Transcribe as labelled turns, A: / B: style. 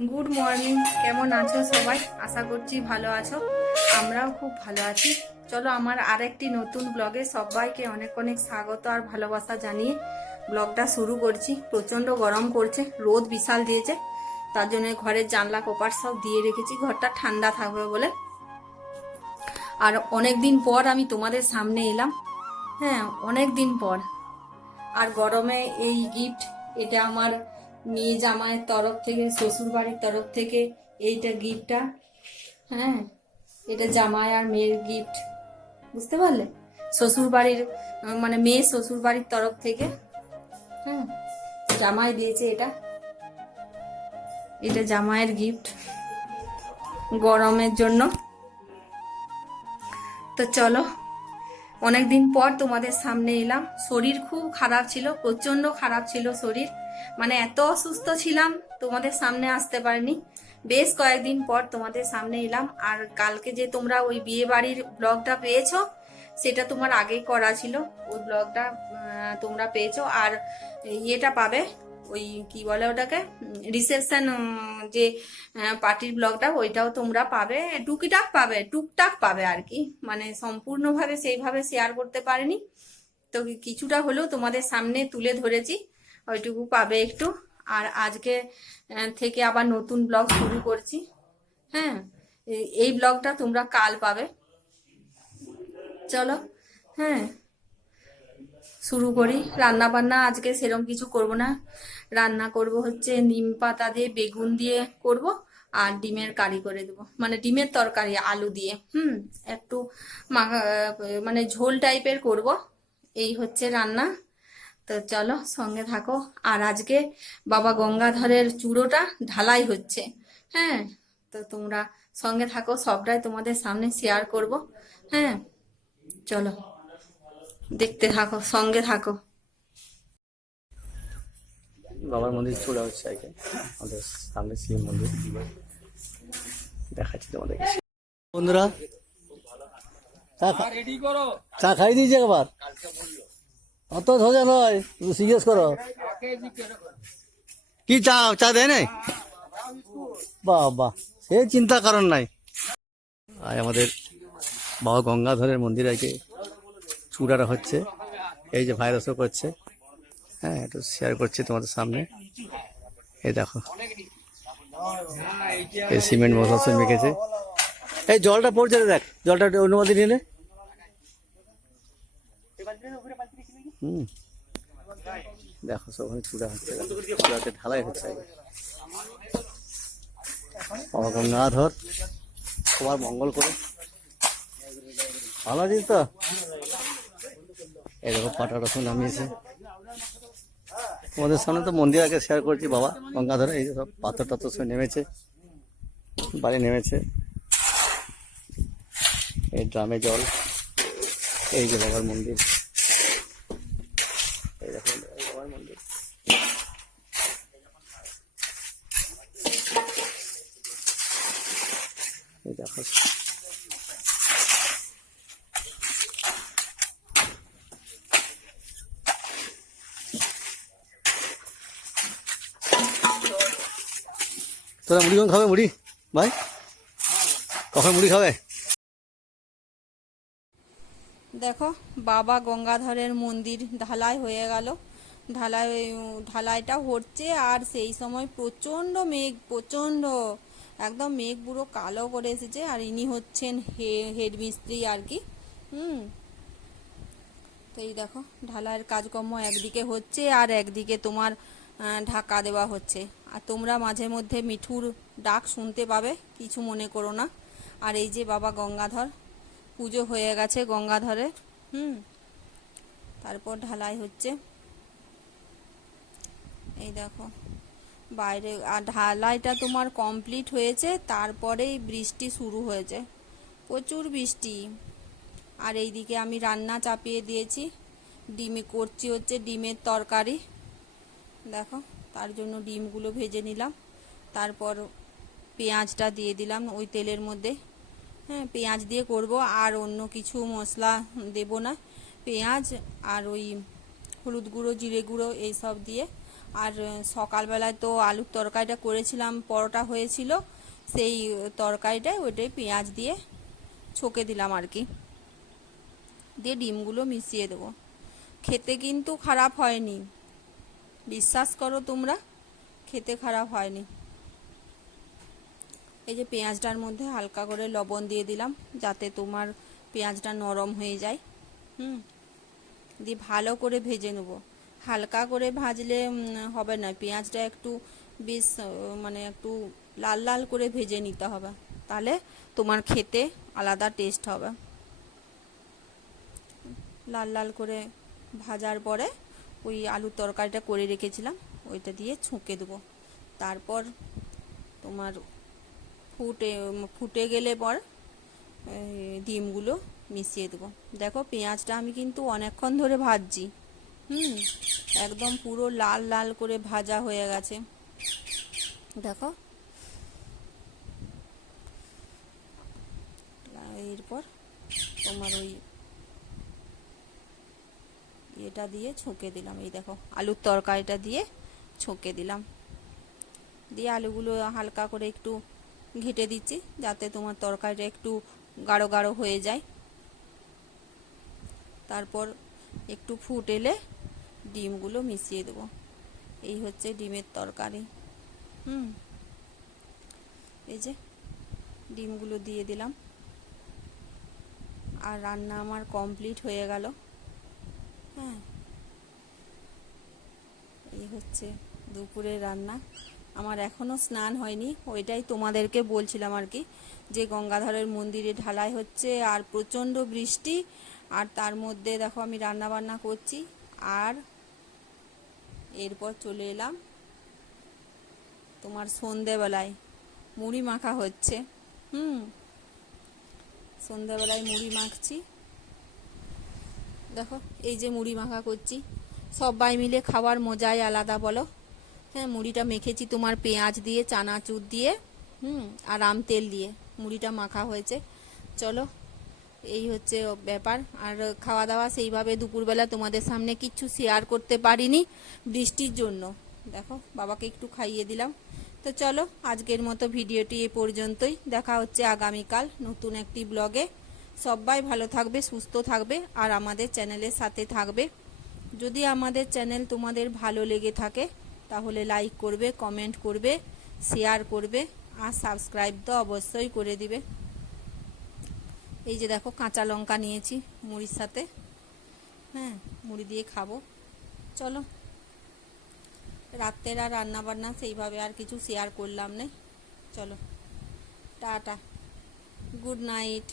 A: Good morning কেমন আছো সবাই? আশা করছি ভালো আছো। আমরাও খুব ভালো আছি। চলো আমার আরেকটি নতুন ব্লগে সবাইকে অনেক অনেক স্বাগত আর ভালোবাসা জানিয়ে ব্লগটা শুরু করছি। প্রচণ্ড গরম করছে রোদ বিশাল দিয়েছে। তার জন্য ঘরের জানলা কোপার সব দিয়ে রেখেছি, ঘরটা ঠান্ডা থাকবে বলে। আর অনেক দিন পর আমি তোমাদের সামনে এলাম। হ্যাঁ অনেক দিন পর। আর গরমে এই গিফট এটা আমার মেয়ে জামাইয়ের তরফ থেকে শ্বশুর বাড়ির তরফ থেকে এইটা গিফটটা হ্যাঁ এটা জামাই আর মেয়ের গিফট বুঝতে পারলে? শ্বশুর বাড়ির মানে মেয়ে শ্বশুর বাড়ির তরফ থেকে হ্যাঁ জামাই দিয়েছে এটা। এটা জামাইয়ের গিফট গরমের জন্য। তো চলো, অনেকদিন পর তোমাদের সামনে এলাম। শরীর খুব খারাপ ছিল প্রচণ্ড খারাপ ছিল শরীর। মানে এত অসুস্থ ছিলাম, তোমাদের সামনে আসতে পারিনি। বেশ কয়েকদিন পর তোমাদের সামনে এলাম, আর কালকে যে তোমরা ওই বিয়ে বাড়ির ব্লগটা পেয়েছ, সেটা তোমার আগেই করা ছিল। ওই ব্লগটা তোমরা পেয়েছ, আর ইয়েটা পাবে, ওই কি বলে ওটাকে রিসেপশন যে পার্টির ব্লগটা ওইটাও তোমরা পাবে, টুকিটাক পাবে, টুকটাক পাবে আর কি। মানে সম্পূর্ণভাবে সেইভাবে শেয়ার করতে পারিনি। তো কিছুটা হলেও তোমাদের সামনে তুলে ধরেছি। ওইটুকু পাবে একটু। আর আজকে থেকে আবার নতুন ব্লগ শুরু করছি। হ্যাঁ এই- ব্লগটা তোমরা কাল পাবে। চলো হ্যাঁ শুরু করি। রান্না বান্না আজকে সেরকম কিছু করব না। রান্না করব হচ্ছে নিম পাতা দিয়ে বেগুন দিয়ে করব, আর ডিমের কারি করে দেবো। মানে ডিমের তরকারি, আলু দিয়ে। হুম, একটু মানে ঝোল টাইপের করব। এই হচ্ছে রান্না। তো চলো সঙ্গে থাকো। আর আজকে বাবা গঙ্গাধরের চূড়োটা ঢালাই হচ্ছে। হ্যাঁ তো তোমরা সঙ্গে থাকো সবটাই তোমাদের সামনে শেয়ার করব। হ্যাঁ চলো দেখতে থাকো সঙ্গে থাকো।
B: বাবার মন্দির চলে হচ্ছে কি আমাদের সামনে শিব মন্দির। দেখাচ্ছি তোমাদের। বন্ধুরা চা খাই দিয়েছে একবার। অত সোজা নয় জিজ্ঞেস করো। কি চা চা দেয় নাই বাহ বাহ সে চিন্তা কারণ নাই। আর আমাদের বাবা গঙ্গাধরের মন্দির কি চূড়াটা হচ্ছে এই যে ভাইরাসও করছে। হ্যাঁ একটু শেয়ার করছি তোমাদের সামনে। এই দেখো এই সিমেন্ট মশলা মেখেছে। এই জলটা পড়ছে দেখ জলটা অনুমতি নিয়ে হুম। দেখো সব ওখানে চূড়া হচ্ছে। চূড়াতে ঢালাই হচ্ছে। বাবা গঙ্গাধর সবার মঙ্গল করে। ভালো আছিস তো? দেখো পাটা রসুন নামিয়েছে। তোমাদের সামনে তো মন্দির আগে শেয়ার করছি বাবা। গঙ্গাধর এই সব পাথর টাথর সব নেমেছে। বাড়ি নেমেছে। এই ড্রামে জল। এই যে বাবার মন্দির এই দেখো এই বাবার মন্দির দেখো। তোরা মুড়ি কখন খাবে মুড়ি? ভাই? কখন মুড়ি খাবে?
A: দেখো, বাবা গঙ্গাধরের মন্দির ঢালাই হয়ে গেল। ঢালাই, ঢালাইটা হচ্ছে আর সেই সময় প্রচণ্ড মেঘ, প্রচণ্ড একদম মেঘ পুরো কালো করে এসেছে, আর ইনি হচ্ছেন হে হেড মিস্ত্রি আর কি। হুম। তো এই দেখো, ঢালাইয়ের কাজকর্ম একদিকে হচ্ছে আর একদিকে তোমার ঢাকা দেওয়া হচ্ছে। আর তোমরা মাঝে মধ্যে মিঠুর ডাক শুনতে পাবে, কিছু মনে করো না। আর এই যে বাবা গঙ্গাধর, পুজো হয়ে গেছে গঙ্গাধরে। হুম। তারপর ঢালাই হচ্ছে। এই দেখো। বাইরে, আর ঢালাইটা তোমার কমপ্লিট হয়েছে, তারপরেই বৃষ্টি শুরু হয়েছে। প্রচুর বৃষ্টি। আর এইদিকে আমি রান্না চাপিয়ে দিয়েছি। ডিমে করছি হচ্ছে ডিমের তরকারি। দেখো, তার জন্য ডিমগুলো ভেজে নিলাম। তারপর পেঁয়াজটা দিয়ে দিলাম ওই তেলের মধ্যে। হ্যাঁ পেঁয়াজ দিয়ে করব, আর অন্য কিছু মশলা দেব না। পেঁয়াজ আর ওই হলুদ গুঁড়ো, জিরে গুঁড়ো এইসব দিয়ে আর সকালবেলায় তো আলুর তরকারিটা করেছিলাম, পরোটা হয়েছিল, সেই তরকারিটায় ওইটাই পেঁয়াজ দিয়ে ছকে দিলাম আর কি। দিয়ে ডিমগুলো মিশিয়ে দেবো। খেতে কিন্তু খারাপ হয়নি। বিশ্বাস করো তোমরা, খেতে খারাপ হয়নি। এই যে পেঁয়াজটার মধ্যে হালকা করে লবণ দিয়ে দিলাম, যাতে তোমার পেঁয়াজটা নরম হয়ে যায়। হুম, দিয়ে ভালো করে ভেজে নেব। হালকা করে ভাজলে হবে না। পেঁয়াজটা একটু বেশ মানে একটু লাল লাল করে ভেজে নিতে হবে। তাহলে তোমার খেতে আলাদা টেস্ট হবে। লাল লাল করে ভাজার পরে ওই আলুর তরকারিটা করে রেখেছিলাম, ওইটা দিয়ে ছুঁকে দেবো। তারপর তোমার ফুটে ফুটে গেলে পর ডিমগুলো মিশিয়ে দেবো। দেখো পেঁয়াজটা আমি কিন্তু অনেকক্ষণ ধরে ভাজছি। হুম, একদম পুরো লাল লাল করে ভাজা হয়ে গেছে। দেখো। এরপর তোমার ওই এটা দিয়ে ছুঁকে দিলাম। এই দেখো, আলুর তরকারিটা দিয়ে ছুঁকে দিলাম। দিয়ে আলুগুলো হালকা করে একটু ঘেটে দিচ্ছি, যাতে তোমার তরকারিটা একটু গাঢ় গাঢ় হয়ে যায়। তারপর একটু ফুট এলে ডিমগুলো মিশিয়ে দেবো। এই হচ্ছে ডিমের তরকারি। হুম। এই যে ডিমগুলো দিয়ে দিলাম। আর রান্না আমার কমপ্লিট হয়ে গেল। হ্যাঁ। এই হচ্ছে দুপুরের রান্না। আমার এখনও স্নান হয়নি, ওইটাই তোমাদেরকে বলছিলাম আর কি, যে গঙ্গাধরের মন্দিরে ঢালাই হচ্ছে আর প্রচণ্ড বৃষ্টি, আর তার মধ্যে দেখো আমি রান্না বান্না করছি। আর এরপর চলে এলাম তোমার সন্ধেবেলায় মুড়ি মাখা হচ্ছে। হুম, সন্ধেবেলায় মুড়ি মাখছি। দেখো, এই যে মুড়ি মাখা করছি। সবাই মিলে খাওয়ার মজাই আলাদা বলো। হ্যাঁ মুড়িটা মেখেছি তোমার পেঁয়াজ দিয়ে, চানাচুর দিয়ে, হুম, আর আম তেল দিয়ে। মুড়িটা মাখা হয়েছে। চলো এই হচ্ছে ব্যাপার। আর খাওয়া দাওয়া সেইভাবে দুপুরবেলা তোমাদের সামনে কিচ্ছু শেয়ার করতে পারিনি বৃষ্টির জন্য। দেখো, বাবাকে একটু খাইয়ে দিলাম। তো চলো, আজকের মতো ভিডিওটি এ পর্যন্তই। দেখা হচ্ছে আগামীকাল নতুন একটি ব্লগে সবাই ভালো থাকবে, সুস্থ থাকবে, আর আমাদের চ্যানেলের সাথে থাকবে। যদি আমাদের চ্যানেল তোমাদের ভালো লেগে থাকে, তাহলে লাইক করবে কমেন্ট করবে শেয়ার করবে, আর সাবস্ক্রাইব তো অবশ্যই করে দিবে। এই যে দেখো কাঁচা লঙ্কা নিয়েছি মুড়ির সাথে। হ্যাঁ মুড়ি দিয়ে খাব। চলো। রাত্রের আর রান্নাবান্না সেইভাবে আর কিছু শেয়ার করলাম না। চলো, টাটা। Good night